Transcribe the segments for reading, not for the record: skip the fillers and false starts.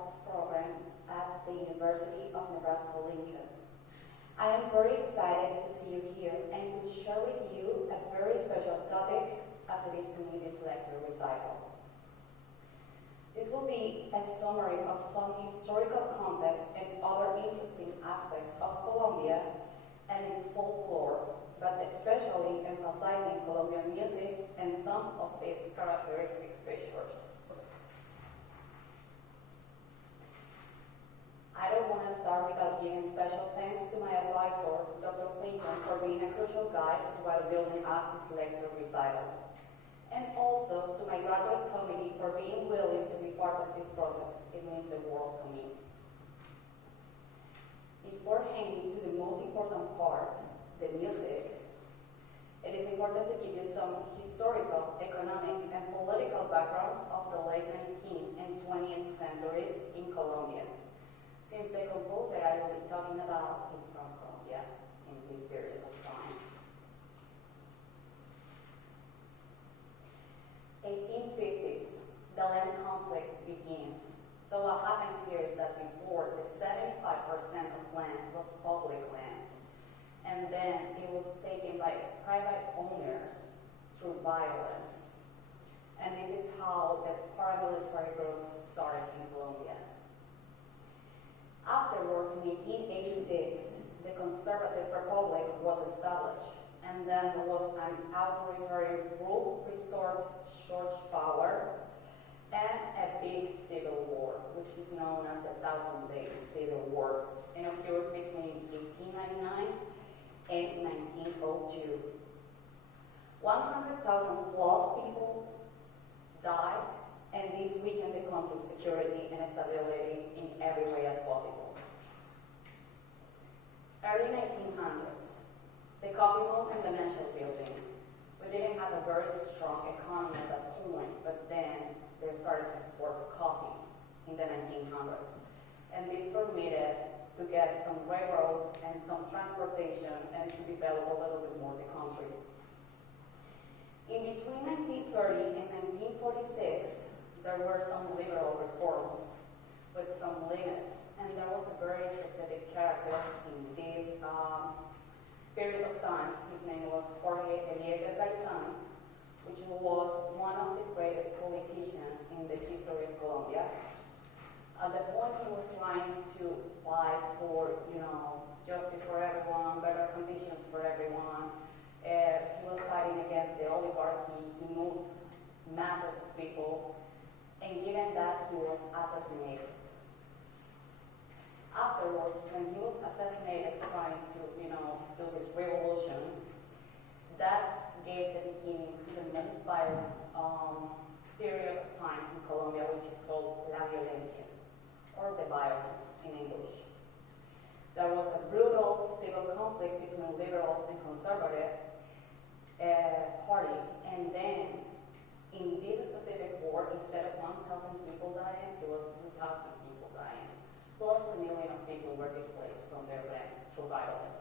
Arts program at the University of Nebraska-Lincoln. I am very excited to see you here and to share with you a very special topic as it is to me this lecture recital. This will be a summary of some historical context and other interesting aspects of Colombia and its folklore, but especially emphasizing Colombian music and some of its characteristic features. I don't want to start without giving special thanks to my advisor, Dr. Clinton, for being a crucial guide while building up this lecture recital, and also to my graduate committee for being willing to be part of this process. It means the world to me. Before heading to the most important part, the music, it is important to give you some historical, economic, and political background of the late 19th and 20th centuries in Colombia, since the composer I will be talking about is from Colombia in this period of time. 1850s, the land conflict begins. So what happens here is that before, the 75% of land was public land, and then it was taken by private owners through violence. And this is how the paramilitary growth started in Colombia. Afterwards, in 1886, the Conservative Republic was established, and then there was an authoritarian rule, restored church power, and a big civil war, which is known as the Thousand Days Civil War, and occurred between 1899 and 1902. 100,000 plus people died, and this weakened the country's security and stability in every way as possible. Early 1900s, the coffee mill and the national building. We didn't have a very strong economy at that point, but then they started to export coffee in the 1900s. And this permitted to get some railroads and some transportation and to develop a little bit more the country. In between 1930 and 1946, there were some liberal reforms with some limits, and there was a very specific character in this period of time. His name was Jorge Eliezer Gaitán, which was one of the greatest politicians in the history of Colombia. At the point he was trying to fight for, justice for everyone, better conditions for everyone. He was fighting against the oligarchy. He moved masses of people, and given that, he was assassinated. Afterwards, when he was assassinated trying to, do his revolution, that gave the beginning to the most violent period of time in Colombia, which is called La Violencia, or the violence in English. There was a brutal civil conflict between liberals and conservative parties, and then in this specific war, instead of 1,000 people dying, it was 2,000 people dying. Plus 2 million of people were displaced from their land through violence.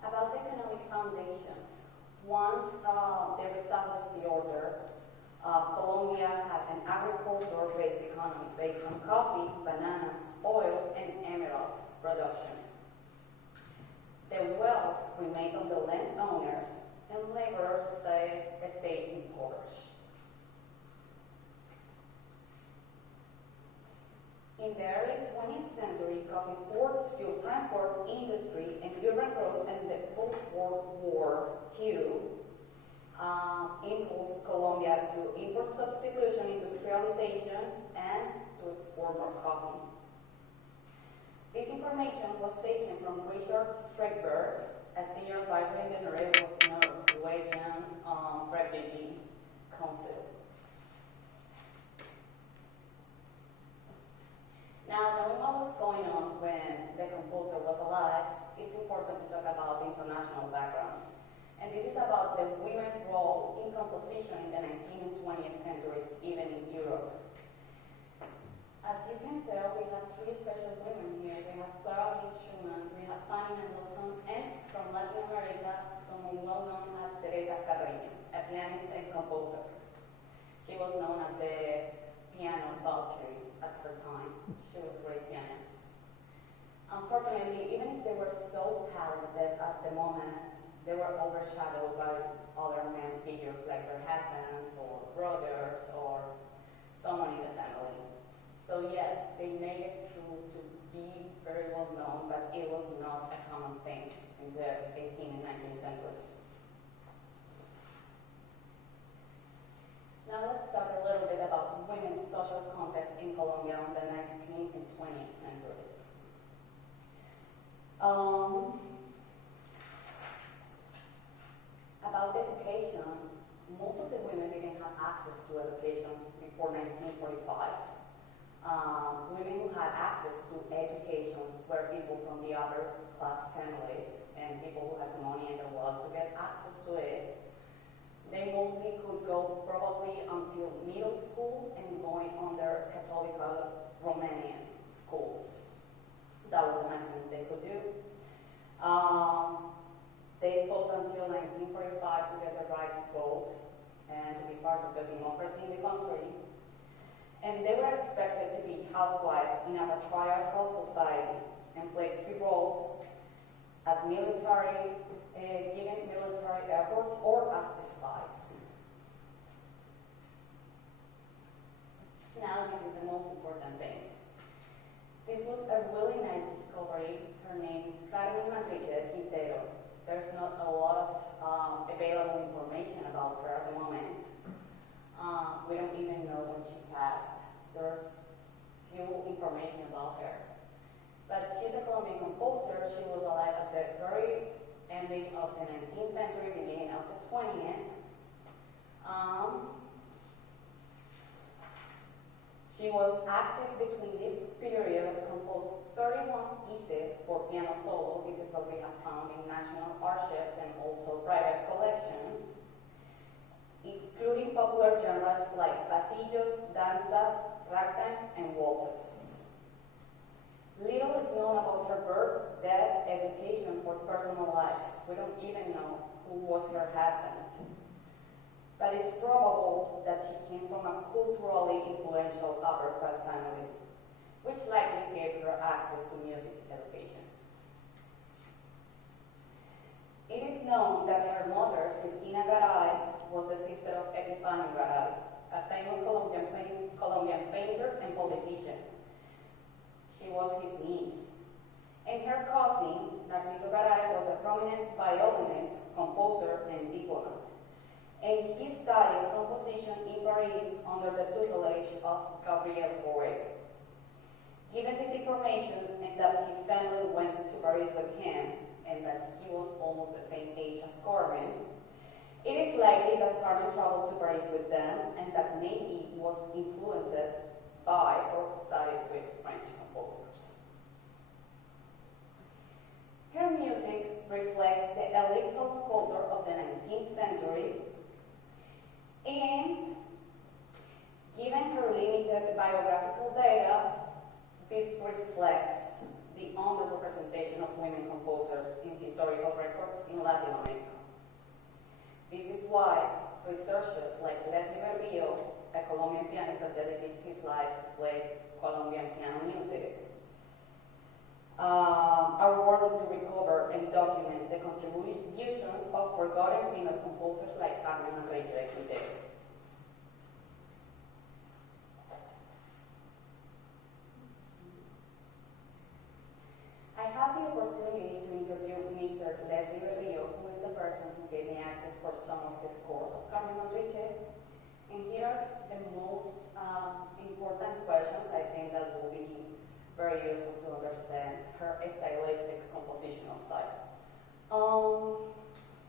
About the economic foundations, once they established the order, Colombia had an agriculture-based economy based on coffee, bananas, oil, and emerald production. The wealth remained on the landowners, and laborers stayed impoverished. In the early 20th century, coffee exports, fuel transport, industry, and urban growth, and the post-World War II impulsed Colombia to import substitution, industrialization, and to export more coffee. This information was taken from Richard Strickberg, a senior advisor in the Norwegian Refugee Council. Now, knowing what was going on when the composer was alive, it's important to talk about the international background. And this is about the women's role in composition in the 19th and 20th centuries, even in Europe. As you can tell, we have three special women here. We have Clara Schumann, we have Fanny Mendelssohn, and from Latin America, well known as a pianist and composer. She was known as the piano Valkyrie at her time. She was a great pianist. Unfortunately, even if they were so talented at the moment, they were overshadowed by other male figures like their husbands or brothers or someone in the family. So yes, they made it through to be very well known, but it was not a common thing in the 18th and 19th centuries. Now let's talk a little bit about women's social context in Colombia in the 19th and 20th centuries. About education, most of the women didn't have access to education before 1945. Women who had access to education were people from the upper class families and people who had the money and the wealth to get access to it. They mostly could go probably until middle school and going on their Catholic Romanian schools. That was the maximum they could do. They fought until 1945 to get the right to vote and to be part of the democracy in the country. And they were expected to be housewives in a patriarchal society and play key roles as military, given military efforts or as spies. Now this is the most important thing. This was a really nice discovery. Her name is Carmen Quintero. There's not a lot of available information about her at the moment. We don't even know when she passed. There's few information about her. But she's a Colombian composer. She was alive at the very ending of the 19th century, beginning of the 20th. She was active between this period, composed 31 pieces for piano solo. This is what we have found in national archives and also private collections, including popular genres like pasillos, danzas, ragtimes, and waltzes. Little is known about her birth, death, education, or personal life. We don't even know who was her husband. But it's probable that she came from a culturally influential upper-class family, which likely gave her access to music education. It is known that her mother, Cristina Garay, was the sister of Epifanio Garay, a famous Colombian painter and politician. She was his niece. And her cousin, Narciso Garay, was a prominent violinist, composer, and diplomat. And he studied composition in Paris under the tutelage of Gabriel Fauré. Given this information and that his family went to Paris with him, and that he was almost the same age as Carmen, it is likely that Carmen traveled to Paris with them and that maybe was influenced by or studied with French composers. Her music reflects the elixir culture of the 19th century, and given her limited biographical data, this reflects the underrepresentation of women composers in historical records in Latin America. This is why researchers like Leslie Berrio, a Colombian pianist that dedicates his life to play Colombian piano music, are working to recover and document the contributions of forgotten female composers like Carmen Manrique. I had the opportunity to interview Mr. Leslie Berrio, who is the person who gave me access for some of the scores of Carmen Manrique. And here are the most important questions I think that will be very useful to understand her stylistic compositional side.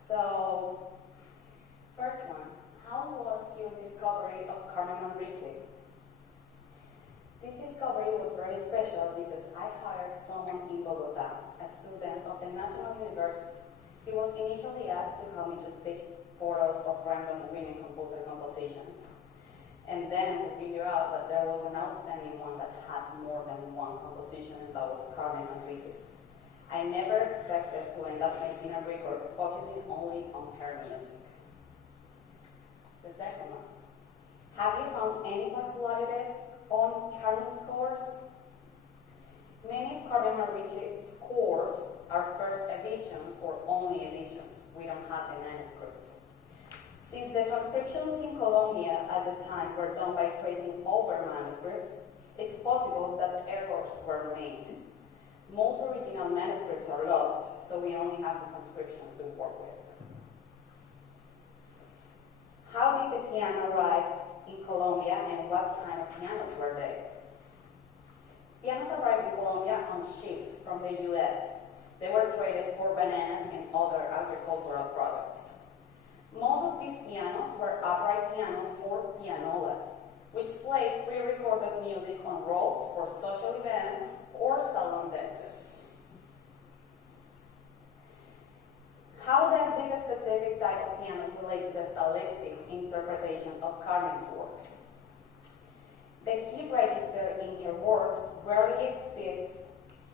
So, first one, how was your discovery of Carmen Manrique? This discovery was very special because I hired someone in Bogota, a student of the National University. He was initially asked to help me just take photos of random women composer compositions. And then we figured out that there was an outstanding one that had more than one composition, and that was Carmen Manrique. I never expected to end up making a record focusing only on her music. The second one. Have you found any particularities on Carmen's scores? Many of Carmen Manrique's scores are first editions or only editions. We don't have the manuscripts. Since the transcriptions in Colombia at the time were done by tracing over manuscripts, it's possible that errors were made. Most original manuscripts are lost, so we only have the transcriptions to work with. How did the piano arrive in Colombia and what kind of pianos were they? Pianos arrived in Colombia on ships from the US. They were traded for bananas and other agricultural products. Most of these pianos were upright pianos or pianolas, which played pre-recorded music on rolls for social events or salon dances. How does this specific type of pianos relate to the stylistic interpretation of Carmen's works? The key register in her works barely exceeds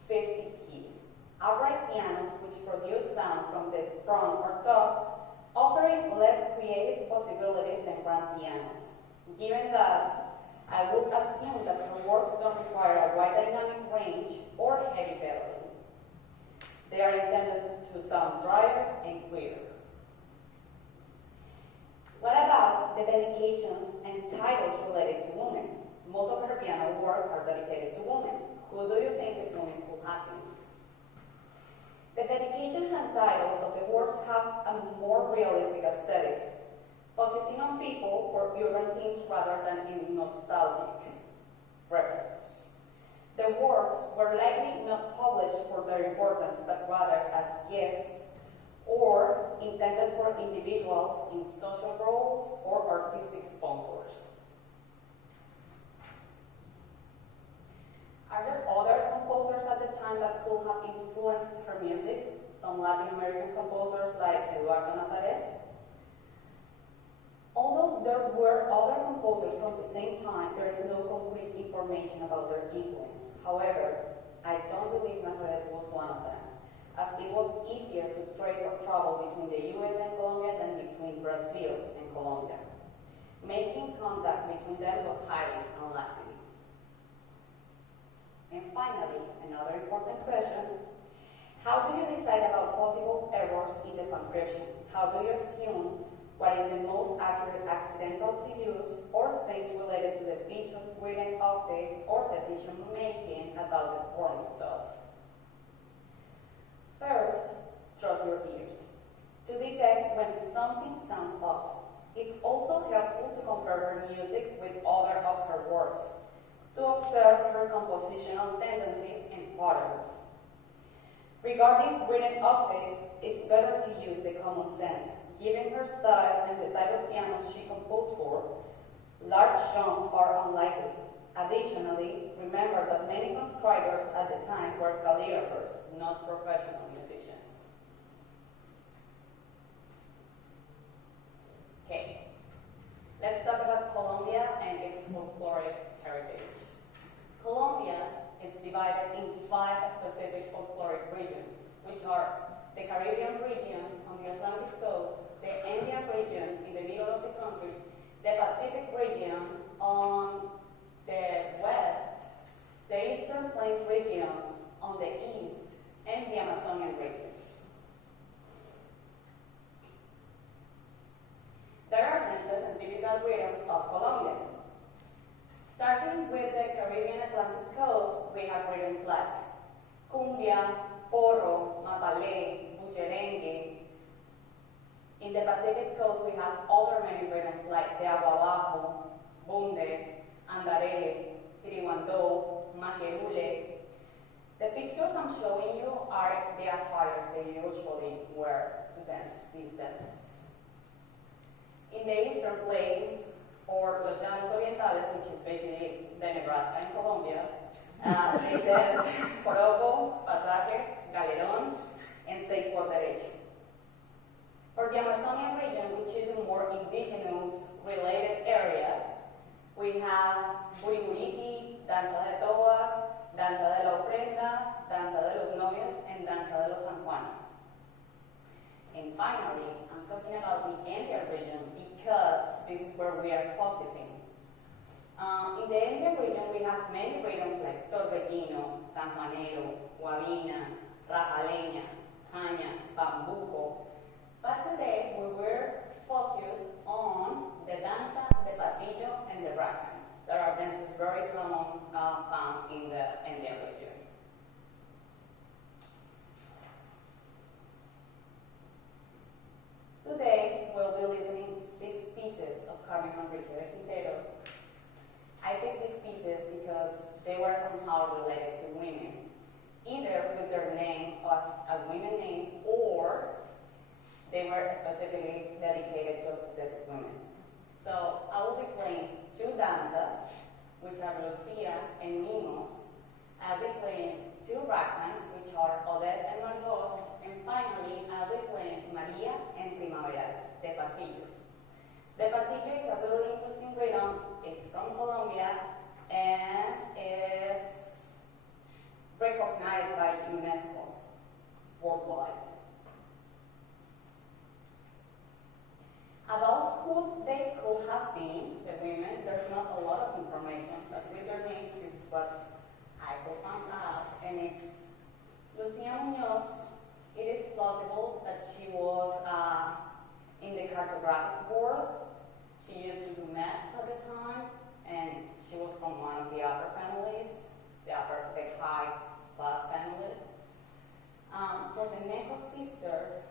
50 keys. Upright pianos, which produce sound from the front or top, offering less creative possibilities than grand pianos. Given that, I would assume that her works don't require a wide dynamic range or heavy pedaling. They are intended to sound drier and clearer. What about the dedications and titles related to women? Most of her piano works are dedicated to women. Who do you think this woman could have been? The dedications and titles of the works have a more realistic aesthetic, focusing on people or urban themes rather than in nostalgic references. The works were likely not published for their importance, but rather as gifts or intended for individuals in social roles or artistic sponsors. Are there other composers at the time that could have influenced her music? Some Latin American composers like Eduardo Nazaret? Although there were other composers from the same time, there is no concrete information about their influence. However, I don't believe Nazaret was one of them, as it was easier to trade or travel between the US and Colombia than between Brazil and Colombia. Making contact between them was highly unlikely. And finally, another important question: how do you decide about possible errors in the transcription? How do you assume what is the most accurate accidental to use or things related to the pitch of written octaves or decision making about the form itself? First, trust your ears. To detect when something sounds off, it's also helpful to compare her music with other of her works, to observe her compositional tendencies and patterns. Regarding written octaves, it's better to use the common sense. Given her style and the type of pianos she composed for, large jumps are unlikely. Additionally, remember that many transcribers at the time were calligraphers, not professional musicians. Okay, let's talk about Colombia and its folkloric heritage. Colombia is divided in 5 specific folkloric regions, which are the Caribbean region on the Atlantic coast, the Andean region in the middle of the country, the Pacific region on the west, the Eastern Plains regions on the east, and the Amazonian region. There are dances and typical rhythms of Colombia. Starting with the Caribbean Atlantic coast, we have rhythms like cumbia, porro, mapalé, bullerengue. In the Pacific coast, we have other many rhythms like the aguabajo, bunde, andarele, tiriwandó, majerule. The pictures I'm showing you are the attires they usually wear to dance these dances. In the Eastern Plains, or Los Llanos Orientales, which is basically the Nebraska in Colombia, they dance joropo, pasajes, galerón, and seis por derecho. For the Amazonian region, which is a more indigenous-related area, we have Buriburiki, Danza de Tobas, Danza de la Ofrenda, Danza de los Novios, and Danza de los San Juanes. And finally, I'm talking about the Andean region because this is where we are focusing. In the Andean region, we have many rhythms like torbellino, sanjuanero, guabina, rajaleña, caña, bambuco. But today, we were focused on the danza, the pasillo, and the ragtime. There are dances very common found in the Andean region. Today, we'll be listening 6 pieces of Carmen Manrique de Quintero. I picked these pieces because they were somehow related to women, either with their name as a women name or they were specifically dedicated to a specific woman. So I will be playing 2 danzas, which are Lucía and Mimos. I'll be playing 2 ragtimes, which are Odete and Margot. And finally, I'll be playing María and Primaveral, the Pasillos. The Pasillo is a really interesting rhythm. It's from Colombia and it's recognized by UNESCO worldwide. About who they could have been, the women, there's not a lot of information, but with their names, this is what I could find out, and it's Lucía Muñoz. It is plausible that she was in the cartographic world. She used to do maths at the time, and she was from one of the upper families, the high class families. For the Neco sisters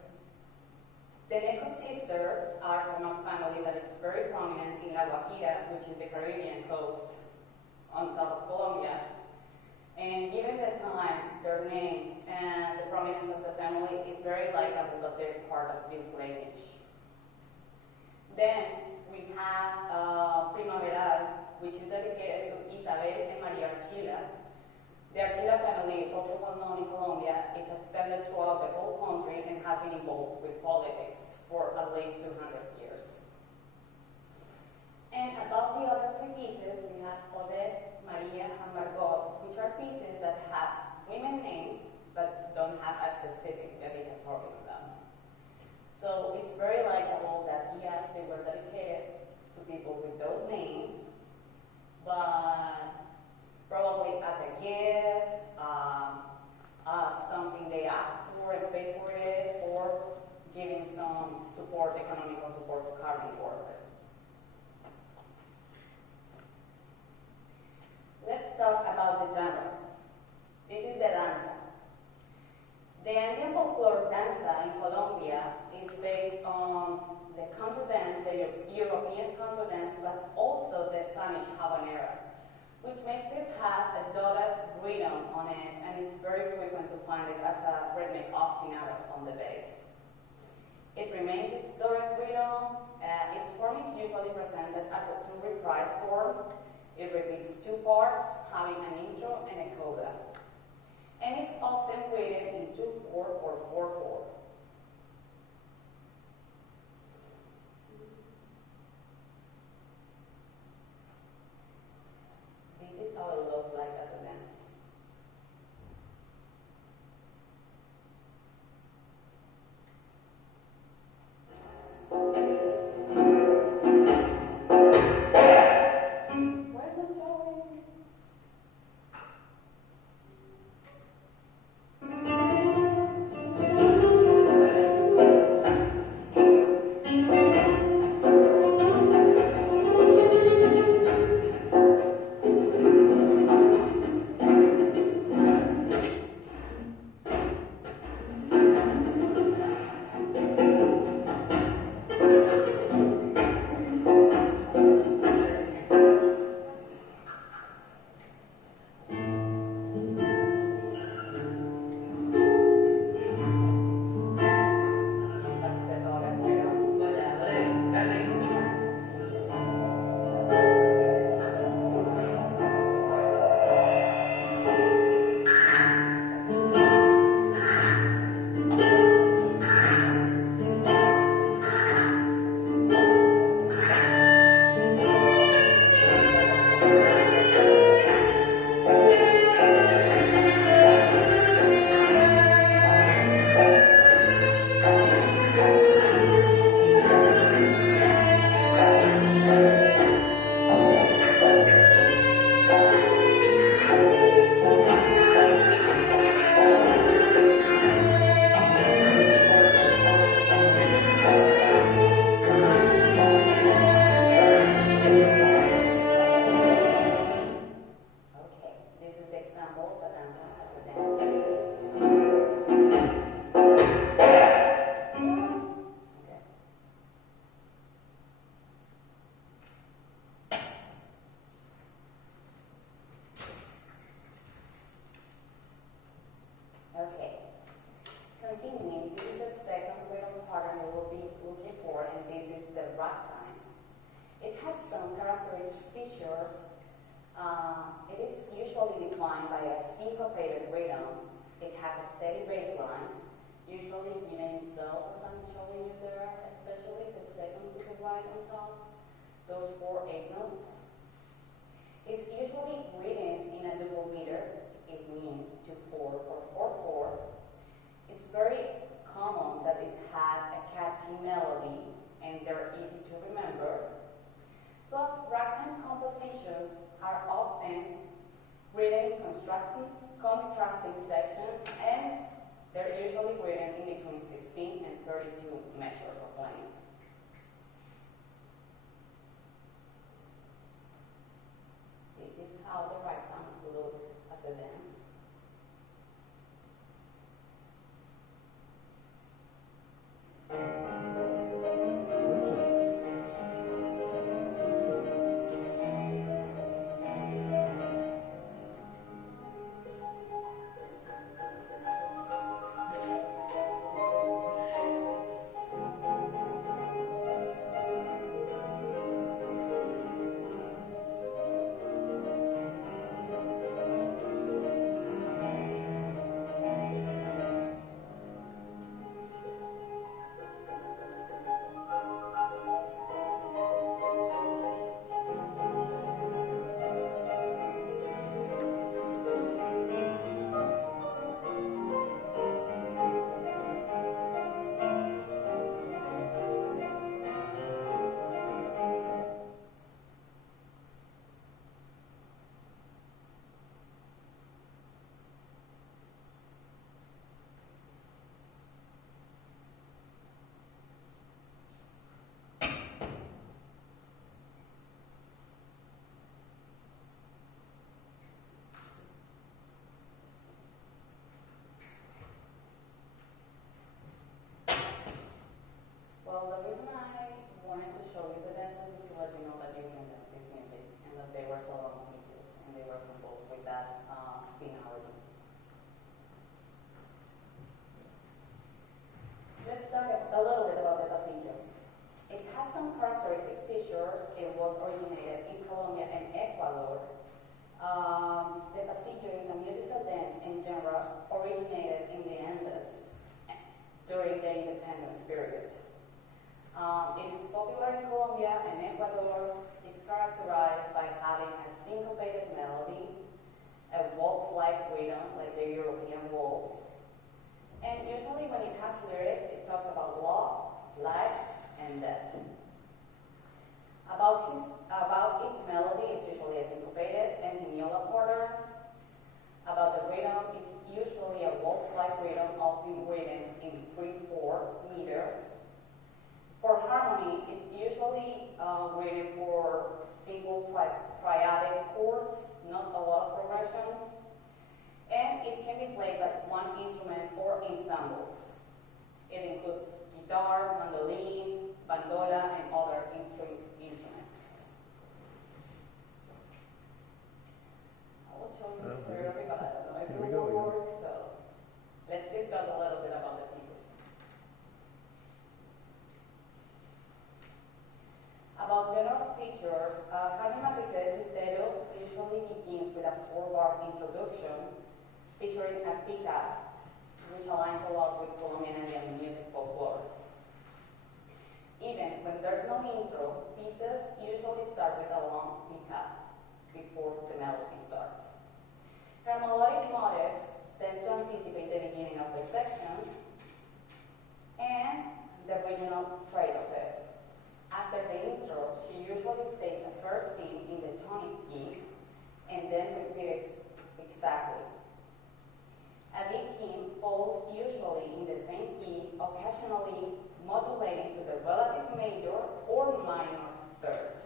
are from a family that is very prominent in La Guajira, which is the Caribbean coast on top of Colombia. And given the time, their names, and the prominence of the family, is very likely that they're part of this lineage. Then we have Primaveral, which is dedicated to Isabel and María Archila. The Archila family is also well known in Colombia. It's extended throughout the whole country and has been involved with politics for at least 200 years. And about the other 3 pieces, we have Odete, María, and Margot, which are pieces that have women names but don't have a specific dedicatory on them. So it's very likely that yes, they were dedicated to people with those names, but probably as a gift, as something they asked for and paid for it, or giving some support, economical support to carving work. Let's talk about the genre. This is the danza. The Andean folklore danza in Colombia is based on the contra dance, the European contra dance, but also the Spanish habanera, which makes it have a dotted rhythm on it, and it's very frequent to find it as a rhythmic ostinato on the bass. It remains its dotted rhythm. Its form is usually presented as a 2 reprise form. It repeats 2 parts, having an intro and a coda. And it's often rated in 2/4 or 4/4. This is how it looks like as a dance. ragtime. It has some characteristic features. It is usually defined by a syncopated rhythm. It has a steady bass line, usually beating cells as I'm showing you there, especially the second to the right on top, those 4 8 notes. It's usually written in a double meter. It means 2/4 or 4/4. It's very common that it has a catchy melody and they're easy to remember. Plus, ragtime compositions are often written in contrasting sections, and they're usually written in between 16 and 32 measures of length. This is how the ragtime looks as a dance. Well, the reason I wanted to show you the dances is to let you know that you can dance this music and that they were solo pieces and they were composed with that finality. Let's talk a little bit about the Pasillo. It has some characteristic features. It was originated in Colombia and Ecuador. The Pasillo is a musical dance in genre originated in the Andes during the independence period. It is popular in Colombia and Ecuador. It's characterized by having a syncopated melody, a waltz-like rhythm, like the European waltz. And usually when it has lyrics, it talks about love, life, and death. About its melody, it's usually a syncopated and hemiola patterns. About the rhythm, it's usually a waltz-like rhythm, often written in 3/4 meter. For harmony, it's usually written for single triadic chords, not a lot of progressions, and it can be played by one instrument or ensembles. It includes guitar, mandolin, bandola, and other instruments. I will show you the choreography, but I don't know if it will work, so let's discuss a little bit about the pieces. About general features, Carmen Quintero usually begins with a 4-bar introduction featuring a pickup, which aligns a lot with Colombian Indian music folklore. Even when there's no intro, pieces usually start with a long pickup before the melody starts. Her melodic motifs tend to anticipate the beginning of the sections and the regional trait of it. After the intro, she usually states a first theme in the tonic key and then repeats exactly. A big theme follows usually in the same key, occasionally modulating to the relative major or minor third,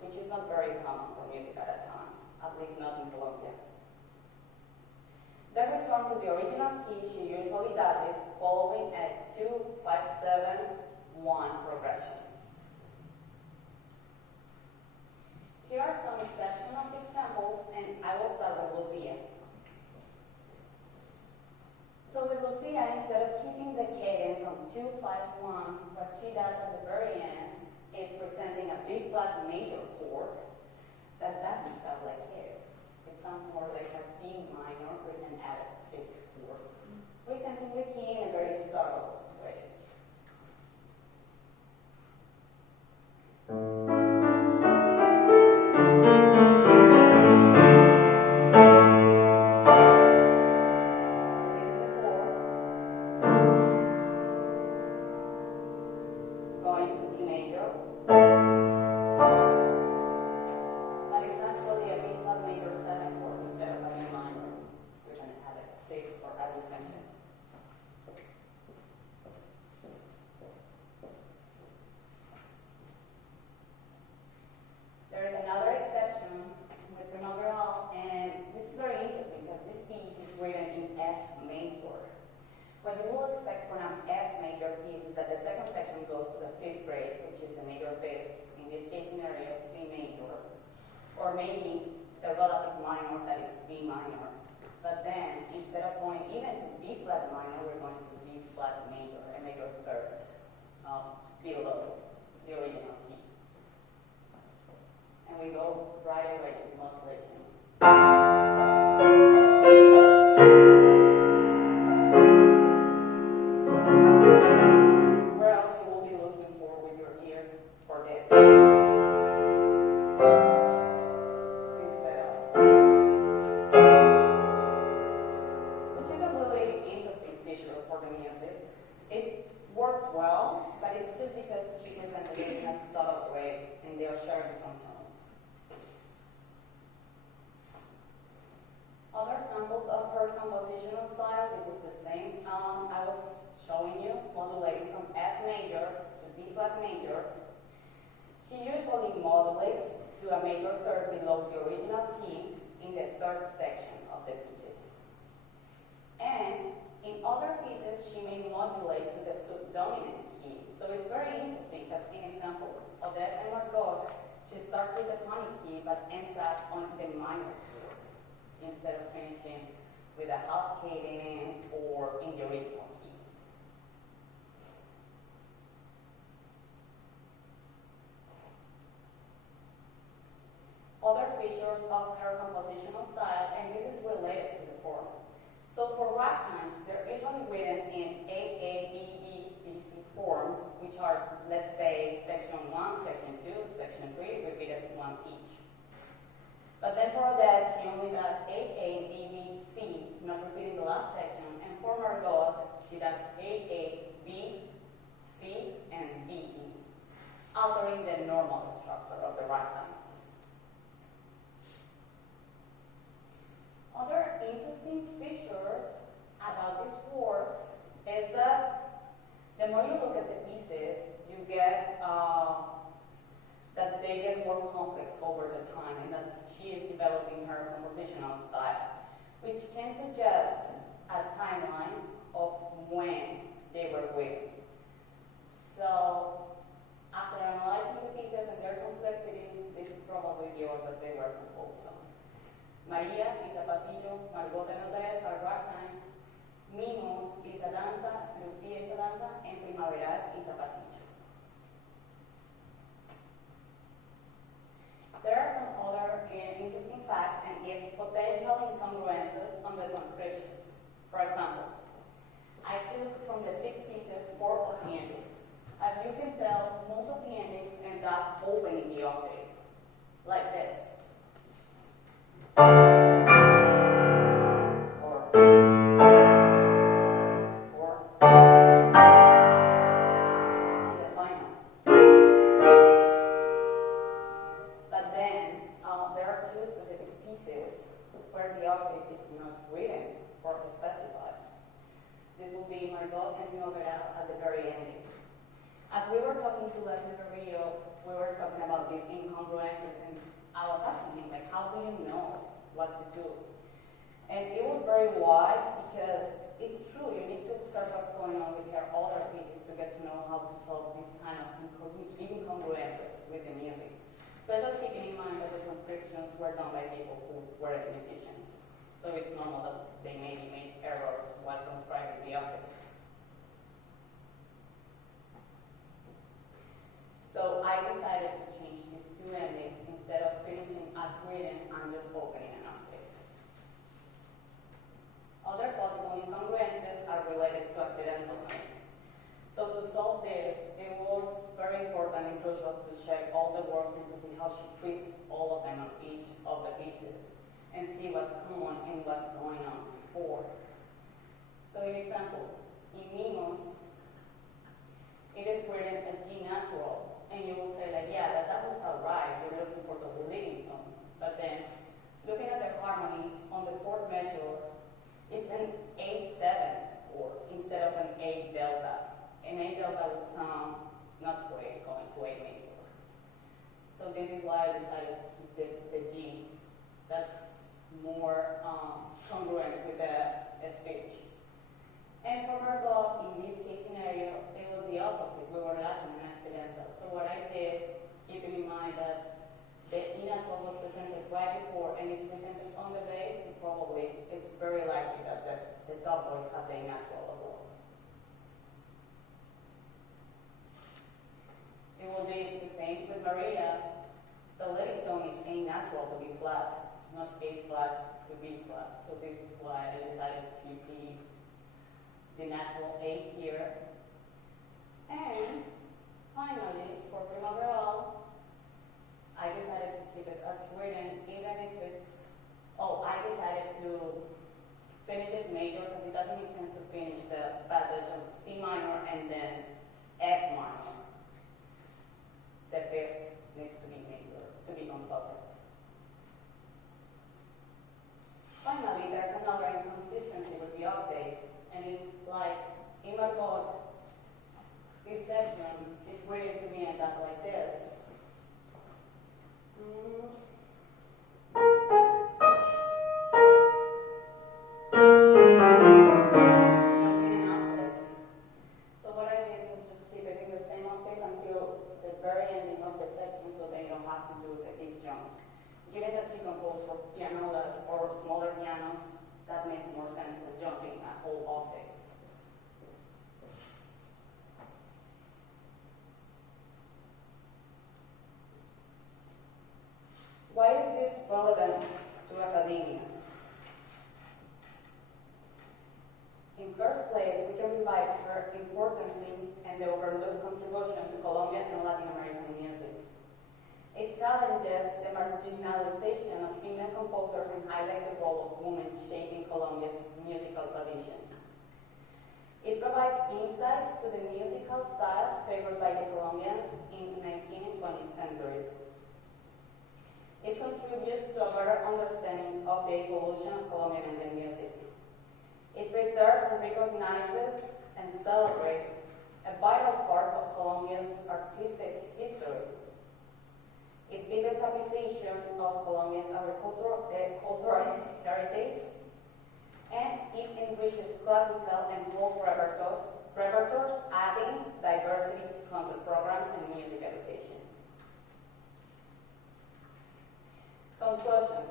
which is not very common for music at a time, at least not in Colombia. Then return to the original key, she usually does it following a 2-5-7-1 progression. Here are some exceptional examples, and I will start with Lucía. So with Lucía, instead of keeping the cadence on 2-5-1, what she does at the very end is presenting a B flat major chord that doesn't sound like it. It sounds more like a D minor with an added 6 chord, presenting the key in a very subtle way. There is another exception with Primaveral, and this is very interesting because this piece is written in F major. What you will expect from an F major piece is that the second section goes to the 5th grade, which is the major 5th, in this case scenario, C major, or maybe the relative minor that is B minor. But then, instead of going even to B flat minor, we're going to B flat major, a major 3rd, below the original key. And we go right away to modulation. Where else you will be looking for with your ears for this? Instead of. Which is a really interesting feature for the music. It works well, but it's just because she presented it in a subtle way and they are sharing some tones. Other samples of her compositional style, this is the same. I was showing you modulating from F major to D flat major. She usually modulates to a major 3rd below the original key in the 3rd section of the pieces. And in other pieces, she may modulate to the subdominant key. So it's very interesting because, in example, Odete and Margot, she starts with the tonic key but ends up on the minor key, instead of finishing with a half cadence or in the original key. Other features of her compositional style, and this is related to the form. So for ragtimes, they're usually written in A, B, B, C, C form, which are, let's say, section 1, section 2, section 3, repeated once each. But then for Odete, she only does A, B, B, C, not repeating the last section. And for Margot, she does A, B, C, and D, E, altering the normal structure of the ragtimes. Other interesting features about these works is that the more you look at the pieces, you get that they get more complex over the time, and that she is developing her compositional style, which can suggest a timeline of when they were written. So, after analyzing the pieces and their complexity, this is probably the order that they were composed on. María is a Pasillo, Margot and Odete are ragtimes, Mimos is a Danza, Lucía is a Danza, and Primaveral is a Pasillo. There are some other interesting facts and its potential incongruences on the transcriptions. For example, I took from the 6 pieces 4 of the endings. As you can tell, most of the endings end up opening the octave, like this. Or and the final. But then there are 2 specific pieces where the octave is not written or specified. This will be Margot and Primaveral at the very ending. As we were talking to Leslie Rio, we were talking about these incongruences, and I was asking him, like, how do you know what to do? And it was very wise because it's true, you need to observe what's going on with her other pieces to get to know how to solve these kind of incongruences with the music. Especially keeping in mind that the transcriptions were done by people who were musicians. So it's normal that they maybe make errors while transcribing the octaves. So I read all the works and to see how she treats all of them on each of the pieces and see what's common and what's going on before. So, an example, in Mimos, it is written a G natural, and you will say like, yeah, that doesn't sound right, you're looking for the leading tone. But then, looking at the harmony on the fourth measure, it's an A7 chord instead of an A delta. An A delta would sound not great going to A major. So this is why I decided to keep the G. That's more congruent with the speech. And for Margot, in this case scenario, it was the opposite. We were Latin and accidental. So what I did, keeping in mind that the E natural was presented right before and it's presented on the bass, it probably is very likely that the top voice has A natural as well. It will be the same with María. The leading tone is A natural to B flat, not A flat to B flat. So this is why I decided to keep the natural A here. And finally, for Primaveral, I decided to keep it as written, even if it's, I decided to finish it major because it doesn't make sense to finish the passage on C minor and then F minor. The fifth needs to be major, to be composite. Finally, there's another inconsistency with the octaves, and it's like, in Margot, this section is written to be ended like this. So what I did was just keep it in the same octave until the very ending of the section so they don't have to do the big jumps. Given that she composed for pianolas or smaller pianos, that makes more sense than jumping a whole octave. Why is this relevant to academia? In first place, we can provide her importance and the overlooked contribution to Colombian and Latin American music. It challenges the marginalization of female composers and highlights the role of women shaping Colombia's musical tradition. It provides insights to the musical styles favored by the Colombians in 19th and 20th centuries. It contributes to a better understanding of the evolution of Colombian Indian music. It preserves and recognizes and celebrates a vital part of Colombia's artistic history. It deepens appreciation of Colombia's agricultural heritage, and it enriches classical and folk repertoires, adding diversity to concert programs and music education. Conclusion.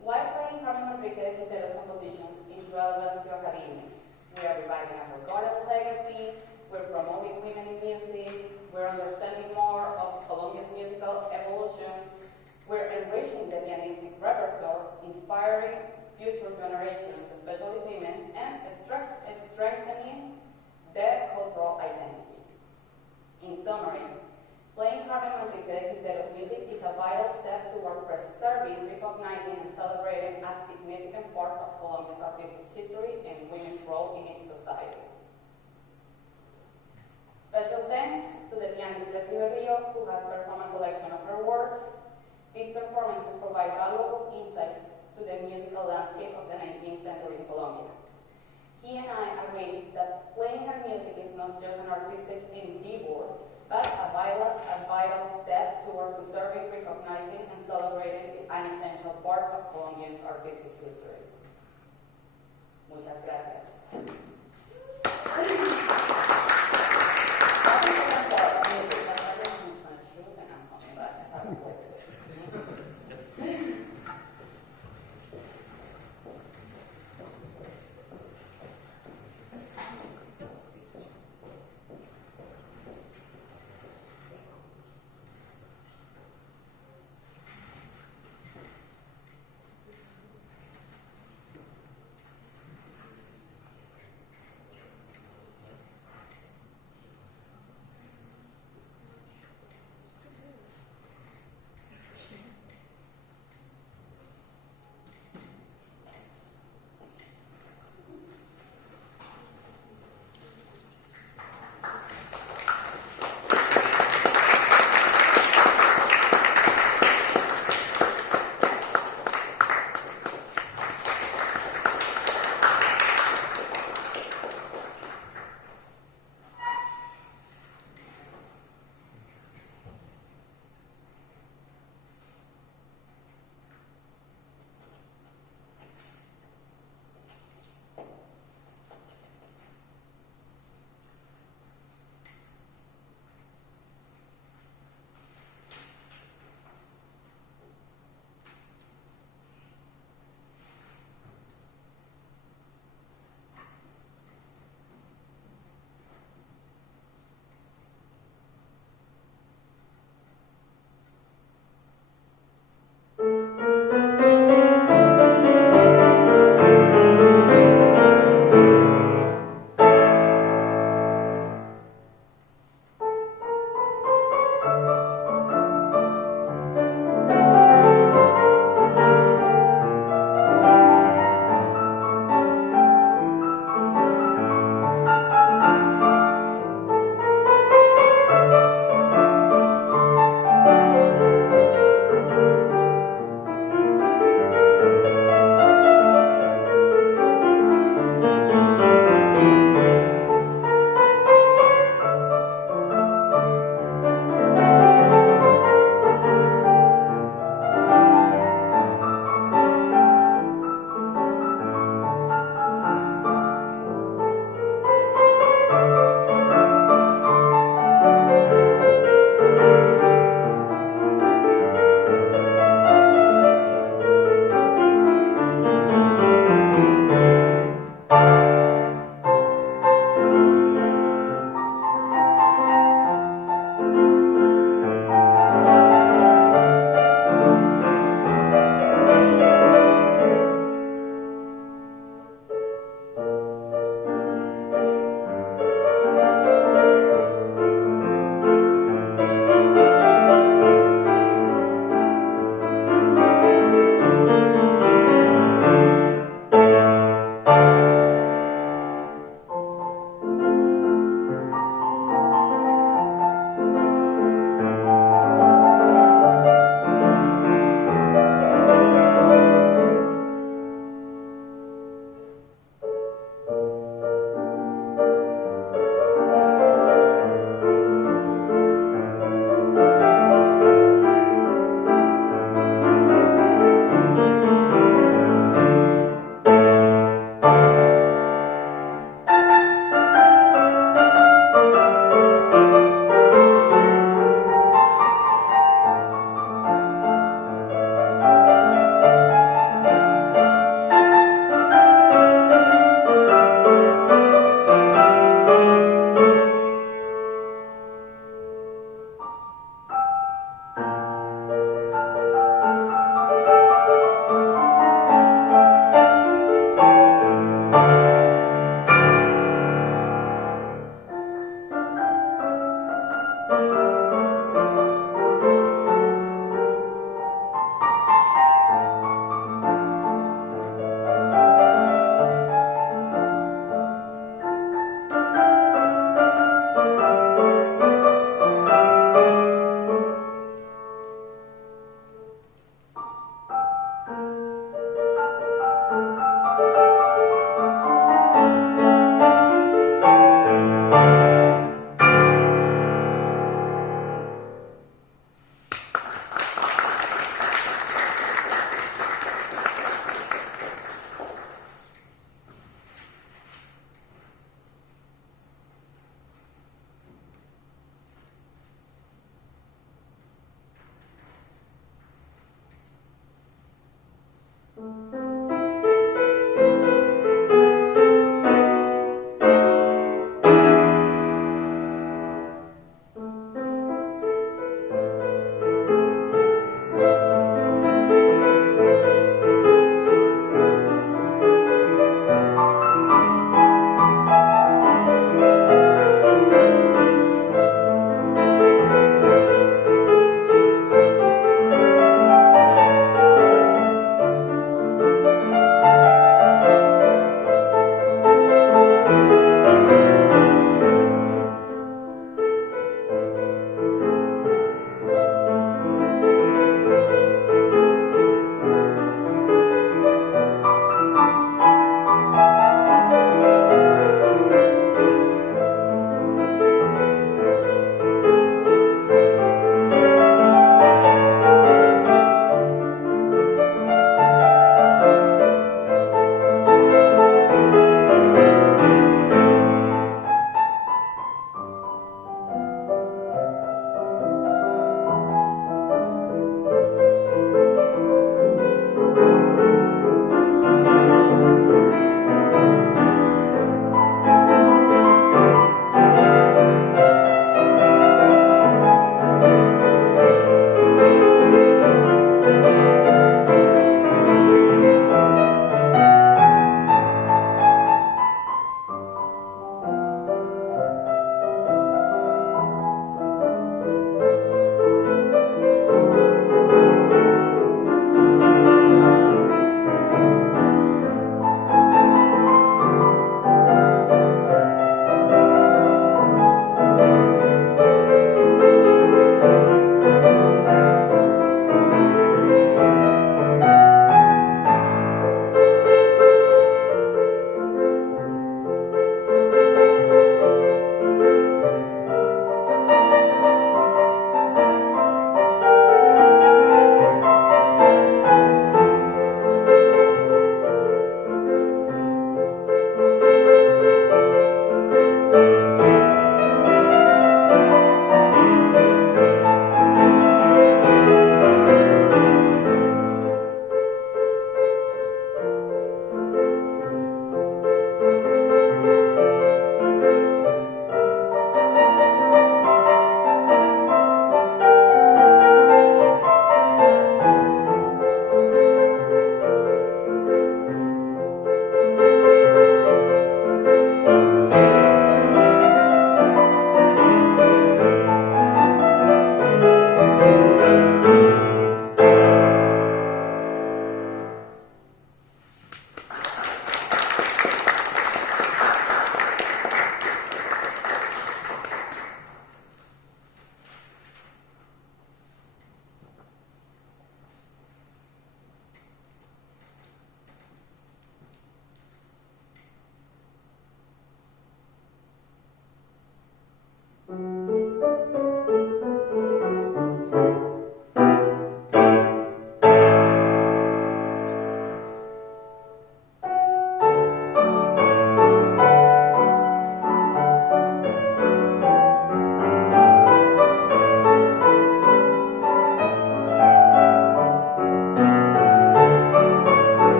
Why playing Carmen Manrique de Quintero's composition is relevant to academia? We are reviving a forgotten legacy, we're promoting women in music, we're understanding more of Colombia's musical evolution, we're enriching the pianistic repertoire, inspiring future generations, especially women, and strengthening their cultural identity. In summary, playing Carmen Manrique de Quintero's music is a vital step toward preserving, recognizing, and celebrating a significant part of Colombia's artistic history and women's role in its society. Special thanks to the pianist Lucía, who has performed a collection of her works. These performances provide valuable insights to the musical landscape of the 19th century in Colombia. He and I agree that playing her music is not just an artistic endeavor, but a vital step toward preserving, recognizing, and celebrating an essential part of Colombia's artistic history. Muchas gracias.